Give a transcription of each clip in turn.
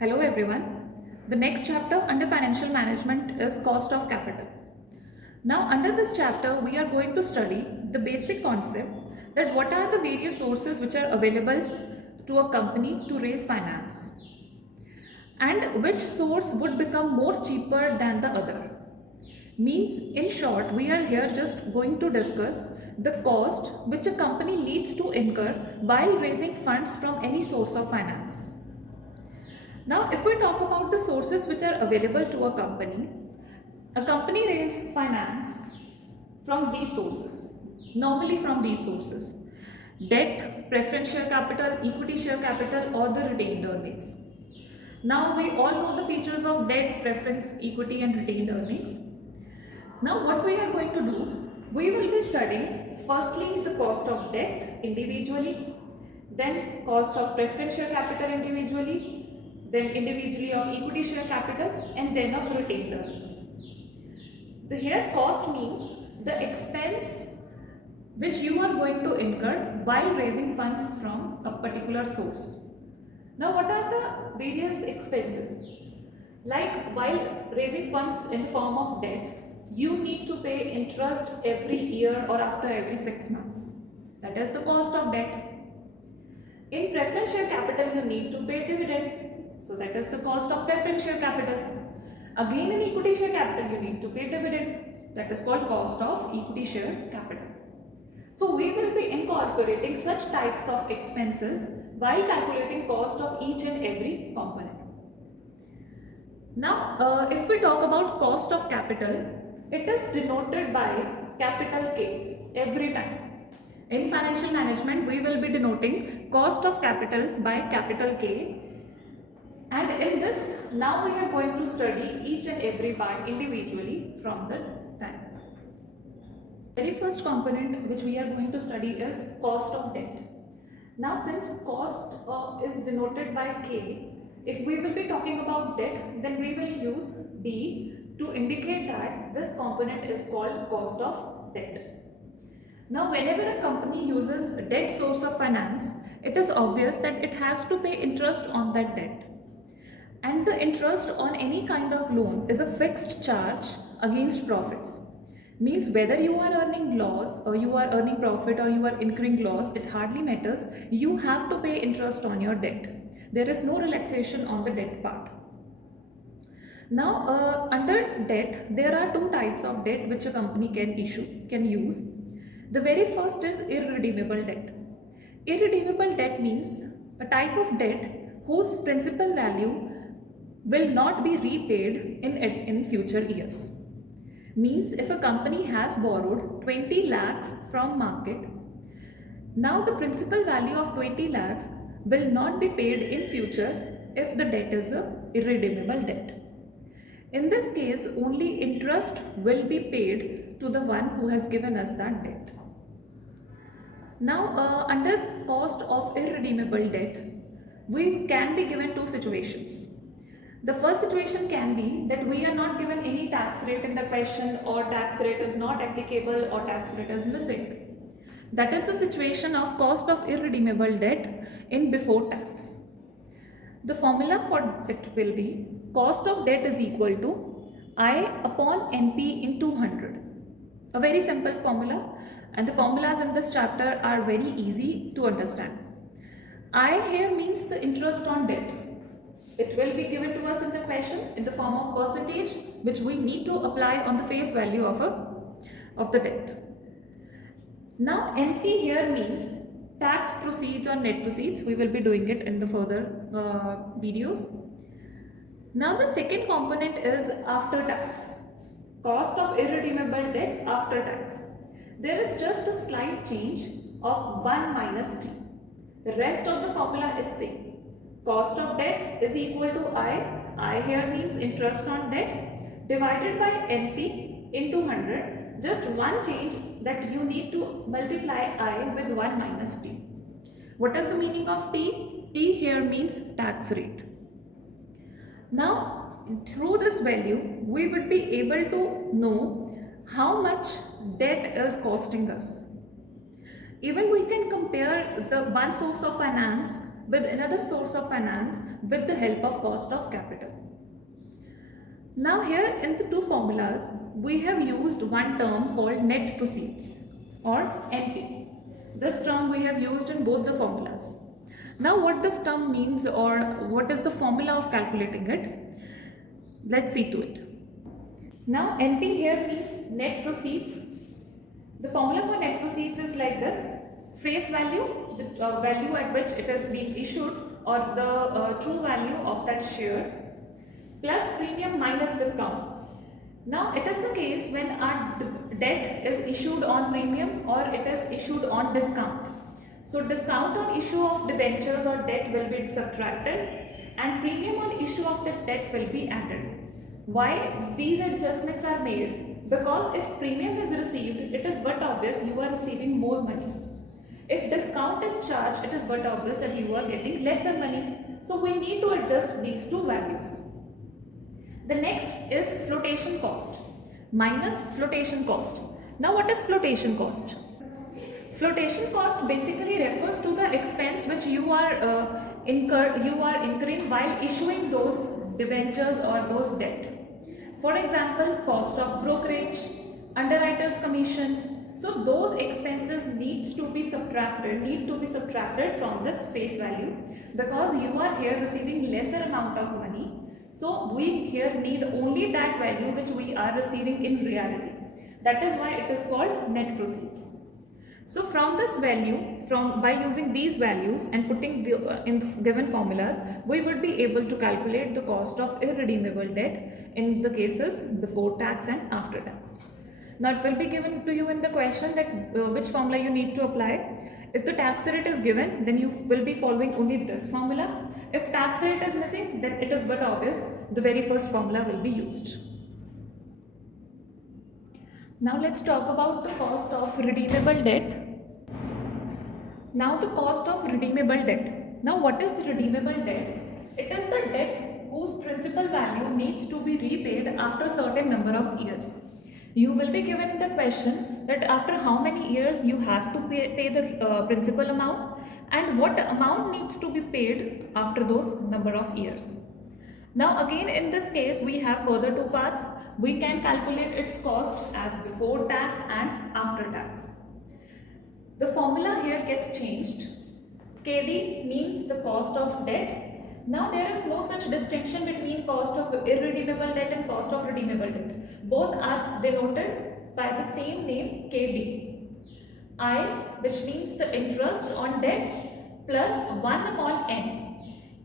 Hello everyone. The next chapter under financial management is cost of capital. Now under this chapter we are going to study the basic concept that what are the various sources which are available to a company to raise finance and which source would become more cheaper than the other. Means in short we are here just going to discuss the cost which a company needs to incur while raising funds from any source of finance. Now, if we talk about the sources which are available to a company raises finance from these sources, normally from these sources: debt, preferential capital, equity share capital, or the retained earnings. Now, we all know the features of debt, preference, equity, and retained earnings. Now, what we are going to do, we will be studying firstly the cost of debt individually, then cost of preferential capital individually, then individually of equity share capital, and then of retained earnings. The here cost means the expense which you are going to incur while raising funds from a particular source. Now, what are the various expenses? Like while raising funds in the form of debt, you need to pay interest every year or after every 6 months. That is the cost of debt. In preferential capital, you need to pay dividend. So that is the cost of preferential capital. Again, in equity share capital, you need to pay dividend. That is called cost of equity share capital. So we will be incorporating such types of expenses while calculating cost of each and every component. Now, if we talk about cost of capital, it is denoted by capital K every time. In financial management, we will be denoting cost of capital by capital K. And in this, now we are going to study each and every part individually from this time. Very first component which we are going to study is cost of debt. Now, since cost is denoted by K, if we will be talking about debt, then we will use D to indicate that this component is called cost of debt. Now, whenever a company uses a debt source of finance, it is obvious that it has to pay interest on that debt. And the interest on any kind of loan is a fixed charge against profits. Means whether you are earning loss or you are earning profit or you are incurring loss, it hardly matters. You have to pay interest on your debt. There is no relaxation on the debt part. Now, under debt, there are two types of debt which a company can use. The very first is irredeemable debt. Irredeemable debt means a type of debt whose principal value will not be repaid in future years. Means if a company has borrowed 20 lakhs from market, now the principal value of 20 lakhs will not be paid in future if the debt is a irredeemable debt. In this case, only interest will be paid to the one who has given us that debt. Now, under cost of irredeemable debt, we can be given two situations. The first situation can be that we are not given any tax rate in the question, or tax rate is not applicable, or tax rate is missing. That is the situation of cost of irredeemable debt in before tax. The formula for it will be cost of debt is equal to I upon NP into 100. A very simple formula, and the formulas in this chapter are very easy to understand. I here means the interest on debt. It will be given to us in the question in the form of percentage, which we need to apply on the face value of the debt. Now, NP here means tax proceeds or net proceeds. We will be doing it in the further videos. Now, the second component is after tax. Cost of irredeemable debt after tax. There is just a slight change of 1 minus T. The rest of the formula is same. Cost of debt is equal to I here means interest on debt, divided by NP into 100. Just one change that you need to multiply I with 1 minus T. What is the meaning of T? T here means tax rate. Now, through this value, we would be able to know how much debt is costing us. Even we can compare the one source of finance with another source of finance with the help of cost of capital. Now here in the two formulas, we have used one term called net proceeds or NP. This term we have used in both the formulas. Now what this term means or what is the formula of calculating it? Let's see to it. Now NP here means net proceeds. The formula for net proceeds is like this: face value, the value at which it is being issued, or the true value of that share, plus premium minus discount. Now it is the case when our debt is issued on premium or it is issued on discount. So discount on issue of debentures or debt will be subtracted and premium on issue of the debt will be added. Why these adjustments are made? Because if premium is received, it is but obvious you are receiving more money. If discount is charged, it is but obvious that you are getting lesser money. So we need to adjust these two values. The next is flotation cost minus flotation cost. Now what is flotation cost? Flotation cost basically refers to the expense which you are incurring while issuing those debentures or those debt. For example, cost of brokerage, underwriter's commission. So those expenses need to be subtracted from this face value because you are here receiving lesser amount of money. So we here need only that value which we are receiving in reality. That is why it is called net proceeds. So from this value, by using these values and putting in the given formulas, we would be able to calculate the cost of irredeemable debt in the cases before tax and after tax. Now it will be given to you in the question that which formula you need to apply. If the tax rate is given, then you will be following only this formula. If tax rate is missing, then it is but obvious the very first formula will be used. Now let's talk about the cost of redeemable debt. Now the cost of redeemable debt. Now what is redeemable debt? It is the debt whose principal value needs to be repaid after a certain number of years. You will be given in the question that after how many years you have to pay the principal amount and what amount needs to be paid after those number of years. Now again in this case we have further two parts. We can calculate its cost as before tax and after tax. The formula here gets changed. KD means the cost of debt. Now there is no such distinction between cost of irredeemable debt and cost of redeemable debt. Both are denoted by the same name KD. I, which means the interest on debt, plus 1 upon N.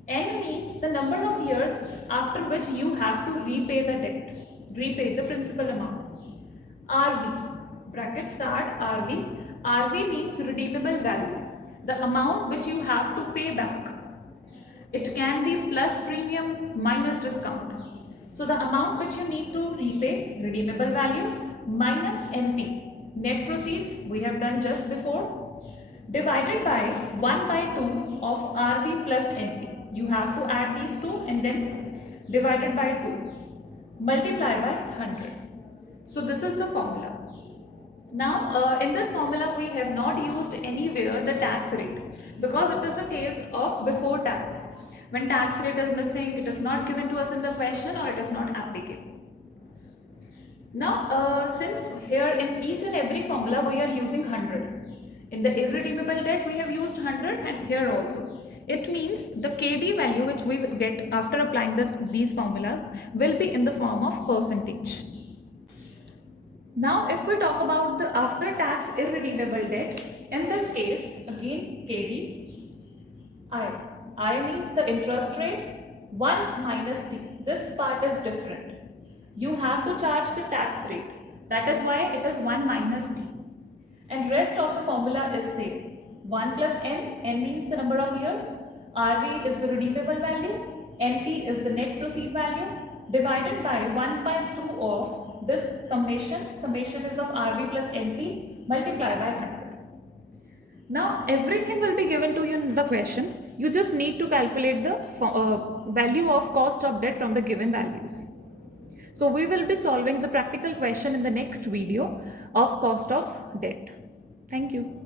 N means the number of years after which you have to repay the debt, repay the principal amount. RV, bracket start RV. RV means redeemable value, the amount which you have to pay back. It can be plus premium minus discount. So the amount which you need to repay, redeemable value, minus NP, net proceeds we have done just before, divided by 1 by 2 of RV plus NP. You have to add these two and then divided by 2, multiply by 100. So this is the formula. Now in this formula we have not used anywhere the tax rate because it is a case of before tax. When tax rate is missing, it is not given to us in the question or it is not applicable. Now since here in each and every formula we are using 100. In the irredeemable debt we have used 100 and here also. It means the KD value which we will get after applying these formulas will be in the form of percentage. Now if we talk about the after tax irredeemable debt, in this case again KD, I means the interest rate, 1 minus T. This part is different. You have to charge the tax rate. That is why it is 1 minus T. And rest of the formula is same. 1 plus N, N means the number of years, RV is the redeemable value, NP is the net proceed value, divided by 1 by 2 of this summation is of RV plus NP multiplied by 100. Now everything will be given to you in the question. You just need to calculate the value of cost of debt from the given values. So we will be solving the practical question in the next video of cost of debt. Thank you.